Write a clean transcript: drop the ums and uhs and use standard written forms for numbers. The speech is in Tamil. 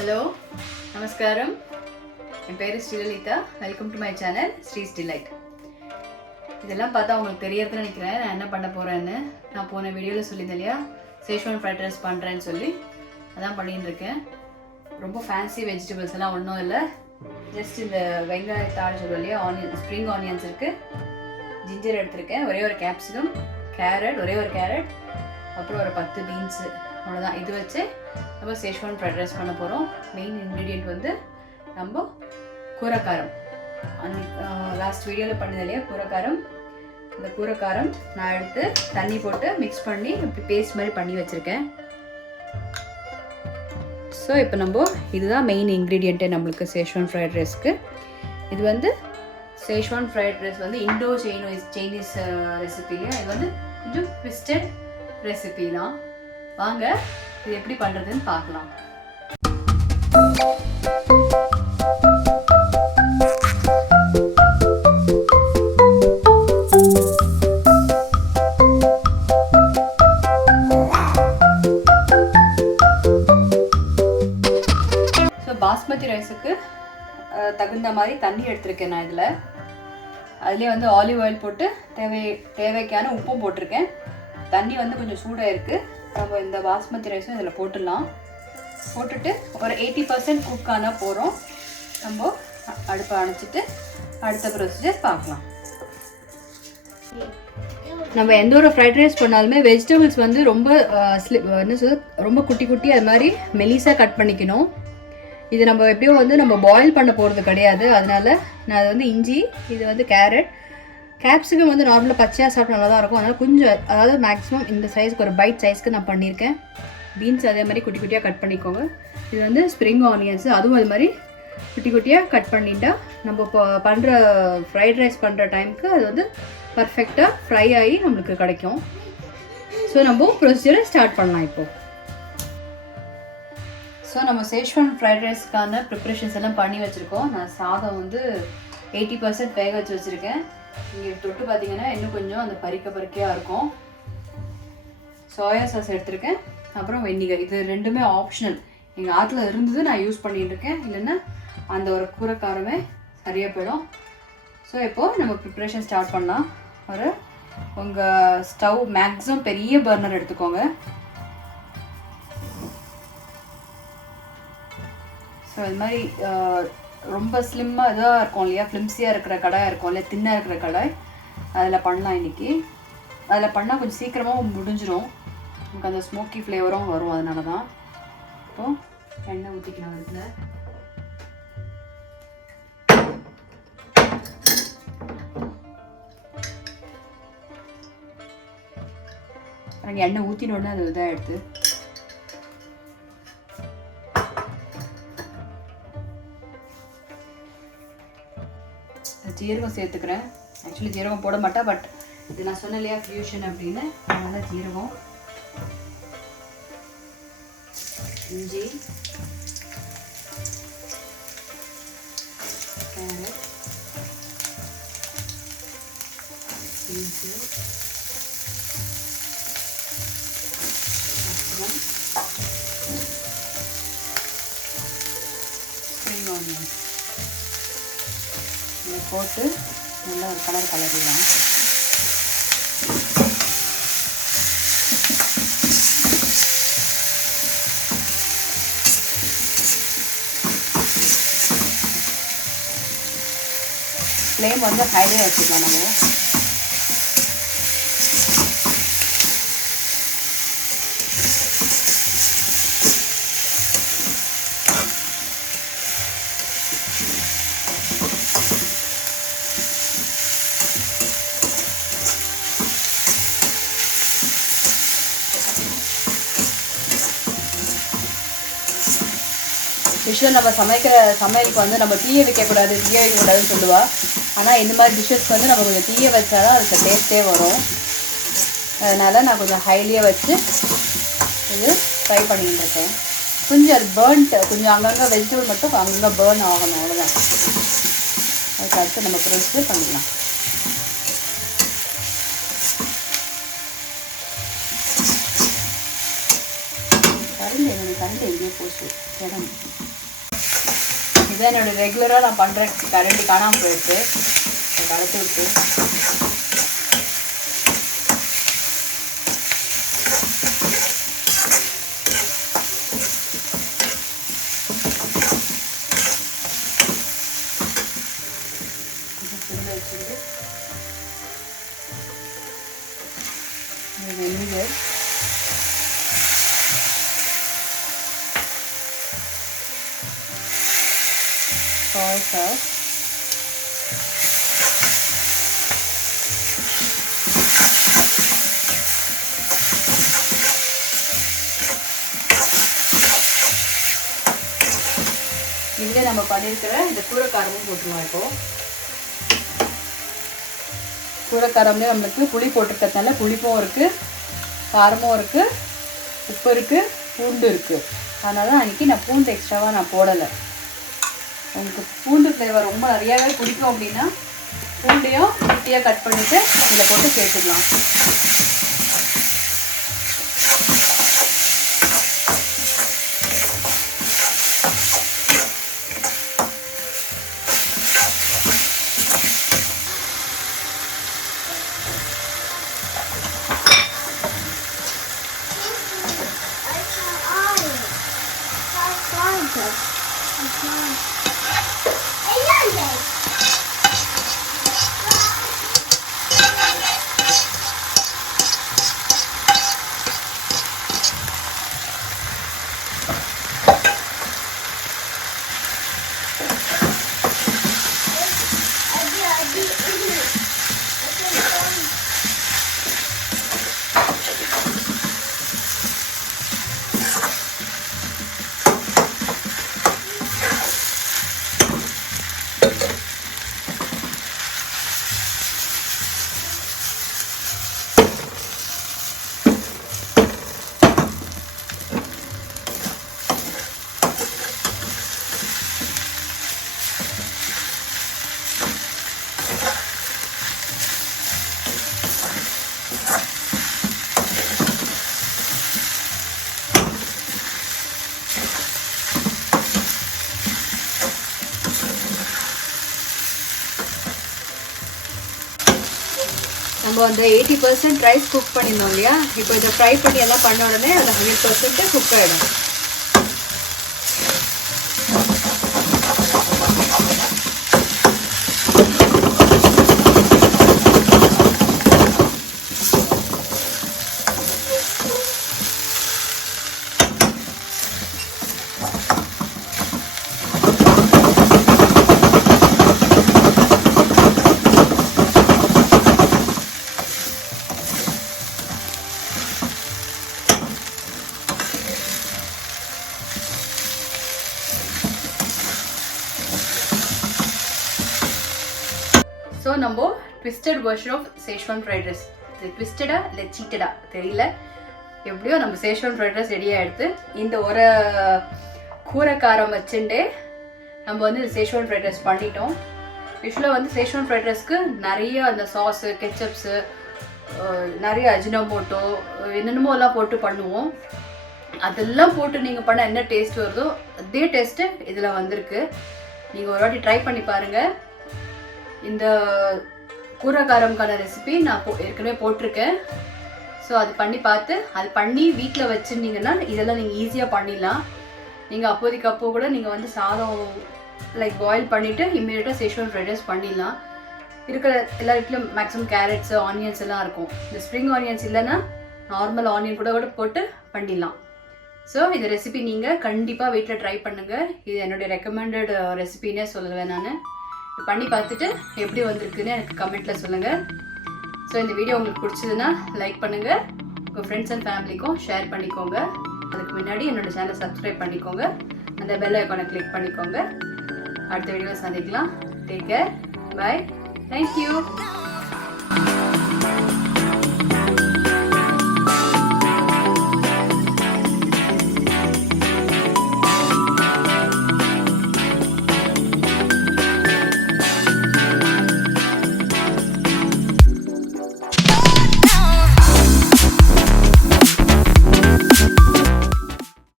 Hello, Namaskaram. என் பேர் Sri Lalitha. Welcome to my channel ஸ்ரீஸ் delight. இதெல்லாம் பார்த்தா உங்களுக்கு தெரியறதுன்னு நினைக்கிறேன் நான் என்ன பண்ண போகிறேன்னு. நான் போன வீடியோவில் சொல்லியிருந்தேன் இல்லையா, சேஷ்வான் ஃப்ரைட் ரைஸ் பண்ணுறேன்னு சொல்லி அதான் பண்ணிட்டு இருக்கேன். ரொம்ப ஃபேன்சி வெஜிடபிள்ஸ் எல்லாம் ஒன்றும் இல்லை. ஜஸ்ட் இந்த வெங்காயத்தாள் சொல்லுவோம் இல்லையா, ஸ்ப்ரிங் ஆனியன்ஸ் இருக்குது, ஜிஞ்சர் எடுத்திருக்கேன், ஒரே ஒரு கேப்சிகம், ஒரே ஒரு கேரட், அப்புறம் ஒரு 10 பீன்ஸு, அவ்வளோதான். இது வச்சு நம்ம சேஷ்வான் ஃப்ரைட் ரைஸ் பண்ண போகிறோம். மெயின் இன்க்ரீடியன்ட் வந்து நம்ம கூரக்காரம். லாஸ்ட் வீடியோவில் பண்ணது இல்லையா கூரக்காரம், இந்த கூரக்காரம் நான் எடுத்து தண்ணி போட்டு மிக்ஸ் பண்ணி இப்படி பேஸ்ட் மாதிரி பண்ணி வச்சுருக்கேன். ஸோ இப்போ நம்ம இதுதான் மெயின் இன்க்ரீடியண்ட்டே நம்மளுக்கு சேஷ்வான் ஃப்ரைட் ரைஸ்க்கு. இது வந்து சேஷ்வான் ஃப்ரைட் ரைஸ் வந்து இண்டோ சைனீஸ் ரெசிபிங்க. இது வந்து கொஞ்சம் ட்விஸ்டட் ரெசிபி தான். வாங்க இது எப்படி பண்ணுறதுன்னு பார்க்கலாம். பாஸ்மதி ரைஸுக்கு தகுந்த மாதிரி தண்ணி எடுத்திருக்கேன் நான். இதில் அதுலேயே வந்து ஆலிவ் ஆயில் போட்டு தேவைக்கான உப்பும் போட்டிருக்கேன். தண்ணி வந்து கொஞ்சம் சூடாக இருக்குது. நம்ம இந்த பாஸ்மதி ரைஸும் இதில் போட்டுடலாம். போட்டுட்டு ஒரு 80% குக் ஆனால் போகிறோம். நம்ம அடுப்பை அணைச்சிட்டு அடுத்த ப்ரொசீஜர் பார்க்கலாம். நம்ம எந்த ஒரு ஃப்ரைட் ரைஸ் பண்ணாலுமே வெஜிடபிள்ஸ் வந்து ரொம்ப ரொம்ப குட்டி குட்டி அது மாதிரி மெலிசாக கட் பண்ணிக்கணும். இது நம்ம எப்படியோ வந்து நம்ம பாயில் பண்ண போகிறது கிடையாது. அதனால நான் அது வந்து இஞ்சி, இது வந்து கேரட், கேப்சிகம் வந்து நார்மலாக பச்சையாக சாப்பிட்டு நல்லா தான் இருக்கும். அதனால் கொஞ்சம், அதாவது மேக்ஸிமம் இந்த சைஸ்க்கு ஒரு பைட் சைஸ்க்கு நான் பண்ணியிருக்கேன். பீன்ஸ் அதே மாதிரி குட்டி குட்டியாக கட் பண்ணிக்கோங்க. இது வந்து ஸ்ப்ரிங் ஆனியன்ஸு, அதுவும் அது மாதிரி குட்டி குட்டியாக கட் பண்ணிட்டா நம்ம இப்போ பண்ணுற ஃப்ரைட் ரைஸ் பண்ணுற டைமுக்கு அது வந்து பர்ஃபெக்டாக ஃப்ரை ஆகி நம்மளுக்கு கிடைக்கும். ஸோ நம்ம ப்ரொசீஜரை ஸ்டார்ட் பண்ணலாம் இப்போது. ஸோ நம்ம சேஷ்வான் ஃப்ரைட் ரைஸ்க்கான ப்ரிப்ரேஷன்ஸ் எல்லாம் பண்ணி வச்சுருக்கோம். நான் சாதம் வந்து 80% வேக வச்சு வச்சுருக்கேன். இங்கே தொட்டு பார்த்தீங்கன்னா இன்னும் கொஞ்சம் அந்த பறிக்கையாக இருக்கும். சோயா சாஸ் எடுத்திருக்கேன், அப்புறம் வெண்ணிகர். இது ரெண்டுமே ஆப்ஷனல். எங்கள் ஆற்றுல இருந்தது நான் யூஸ் பண்ணிகிட்டு இருக்கேன், இல்லைன்னா அந்த ஒரு கூரக்காரமே சரியாக போயிடும். ஸோ இப்போது நம்ம ப்ரிப்ரேஷன் ஸ்டார்ட் பண்ணலாம். உங்கள் ஸ்டவ் மேக்ஸிமம் பெரிய பர்னர் எடுத்துக்கோங்க. ஸோ இது மாதிரி ரொம்ப ஸ்லிம்மாக இதாக இருக்கும் இல்லையா, ஃப்ளிம்ஸியாக இருக்கிற கடாய் இருக்கும் இல்லையா, தின்னாக இருக்கிற கடாய், அதில் பண்ணலாம் இன்றைக்கி. அதில் பண்ணால் கொஞ்சம் சீக்கிரமாக முடிஞ்சிடும், நமக்கு அந்த ஸ்மோக்கி ஃப்ளேவரும் வரும். அதனால தான் இப்போது எண்ணெய் ஊற்றிக்கலாம். இதில் எனக்கு எண்ணெய் ஊற்றினோடனே அது இதாக எடுத்து ஜீரகம் சேர்த்துக்கிறேன். ஆக்சுவலி ஜீரகம் போட மாட்டேன், பட் இது நான் சொன்னேன் இல்லையா ஃபியூஷன் அப்படின்னு, அதனால ஜீரகம், இஞ்சி, கேரட், பீன்ஸு, அப்புறம் ஸ்ப்ரிங் ஆனியன்ஸ் இதை போட்டு நல்லா ஒரு கலரிடலாம். ஃப்ளேம் வந்து ஹைலியாக வச்சுக்கலாம் நம்ம. யூஸ்வலாக நம்ம சமையலுக்கு வந்து நம்ம தீய வைக்கக்கூடாதுன்னு சொல்லுவாள். ஆனால் இந்த மாதிரி டிஷ்ஷஸ்க்கு வந்து நம்ம கொஞ்சம் தீய வச்சா தான் அதுக்கு டேஸ்ட்டே வரும். அதனால் நான் கொஞ்சம் ஹைலியாக வச்சு இது ஃப்ரை பண்ணிட்டு இருக்கேன். கொஞ்சம் அது கொஞ்சம் அங்கங்கே வெஜிடபிள் மட்டும் அங்கங்கே பேர்ன் ஆகணும், அவ்வளோதான். அதுக்கு அடுத்து நம்ம ப்ரொசீஜர் பண்ணிக்கலாம். கரண்ட் எங்கே போச்சு இடம். இதான் என்னோடய ரெகுலராக நான் பண்ணுற கரண்டி காணாமல் போயிடுச்சு. கலத்து விட்டு வச்சுட்டு வினிகர் soy sauce, இங்கே நம்ம பண்ணியிருக்கிற இந்த கூரக்காரமும் போட்டுருவோம். இப்போது கூரக்காரம்லேயே நம்மளுக்கு புளி போட்டிருக்கிறதுனால புளிப்பும் இருக்குது, காரமும் இருக்குது, உப்பு இருக்குது, பூண்டு இருக்குது. அதனால தான் அன்றைக்கி நான் பூண்டு எக்ஸ்ட்ராவாக நான் போடலை. உங்களுக்கு பூண்டு ஃப்ளேவர் ரொம்ப நிறையாவே பிடிக்கும் அப்படின்னா பூண்டையும் குட்டியாக கட் பண்ணிவிட்டு இதில் போட்டு சேர்த்துக்கலாம். நம்ம அந்த 80% ரைஸ் குக் பண்ணியிருந்தோம் இல்லையா, இப்போ இதை ஃப்ரை பண்ணி எல்லாம் பண்ண உடனே அது 100% குக் ஆகிடும். ஸோ நம்ம twisted version of Schezwan fried rice, இது ட்விஸ்டடா இல்லை சீட்டடா தெரியல, எப்படியோ நம்ம சேஷ்வான் ஃப்ரைட் ரைஸ் ரெடியாக எடுத்து இந்த ஒரு கூரக்காரம் வச்சுட்டு நம்ம வந்து சேஷ்வான் ஃப்ரைட் ரைஸ் பண்ணிட்டோம். யூஸ்வலாக வந்து சேஷ்வான் ஃப்ரைட் ரைஸ்க்கு நிறைய அந்த சாஸு, கெச்சப்ஸு, நிறைய அஜினோமோட்டோ என்னென்னமோ எல்லாம் போட்டு பண்ணுவோம். அதெல்லாம் போட்டு நீங்கள் பண்ண என்ன டேஸ்ட் வருதோ அதே டேஸ்ட்டு இதில் வந்திருக்கு. நீங்கள் ஒரு வாட்டி ட்ரை பண்ணி பாருங்கள். இந்த கூரக்காரம்கான ரெசிபி நான் ஏற்கனவே போட்டிருக்கேன். ஸோ அது பண்ணி பார்த்து அது பண்ணி வீட்டில் வச்சுருந்தீங்கன்னா இதெல்லாம் நீங்கள் ஈஸியாக பண்ணிடலாம். நீங்கள் அப்போதைக்கு அப்போ கூட நீங்கள் வந்து சாதம் லைக் பாயில் பண்ணிவிட்டு இம்மீடியட்டாக சேஷ்வான் ஃப்ரைட் ரைஸ் பண்ணிடலாம். இருக்கிற எல்லா வீட்லையும் மேக்ஸிமம் கேரட்ஸு, ஆனியன்ஸ் எல்லாம் இருக்கும். இந்த ஸ்ப்ரிங் ஆனியன்ஸ் இல்லைன்னா நார்மல் ஆனியன் கூட பண்ணிடலாம். பண்ணிடலாம். ஸோ இந்த ரெசிபி நீங்கள் கண்டிப்பாக வீட்டில் ட்ரை பண்ணுங்கள். இது என்னுடைய ரெக்கமெண்டட் ரெசிபின்னே சொல்லுவேன். நான் பண்ணி பார்த்துட்டு எப்படி வந்திருக்குன்னு எனக்கு கமெண்ட்டில் சொல்லுங்கள். ஸோ இந்த வீடியோ உங்களுக்கு பிடிச்சதுன்னா லைக் பண்ணுங்கள், உங்கள் ஃப்ரெண்ட்ஸ் அண்ட் ஃபேமிலிக்கும் ஷேர் பண்ணிக்கோங்க. அதுக்கு முன்னாடி என்னோடய சேனலை சப்ஸ்கிரைப் பண்ணிக்கோங்க, அந்த பெல் ஐக்கானை கிளிக் பண்ணிக்கோங்க. அடுத்த வீடியோவில் சந்திக்கலாம். Take care, bye, thank you.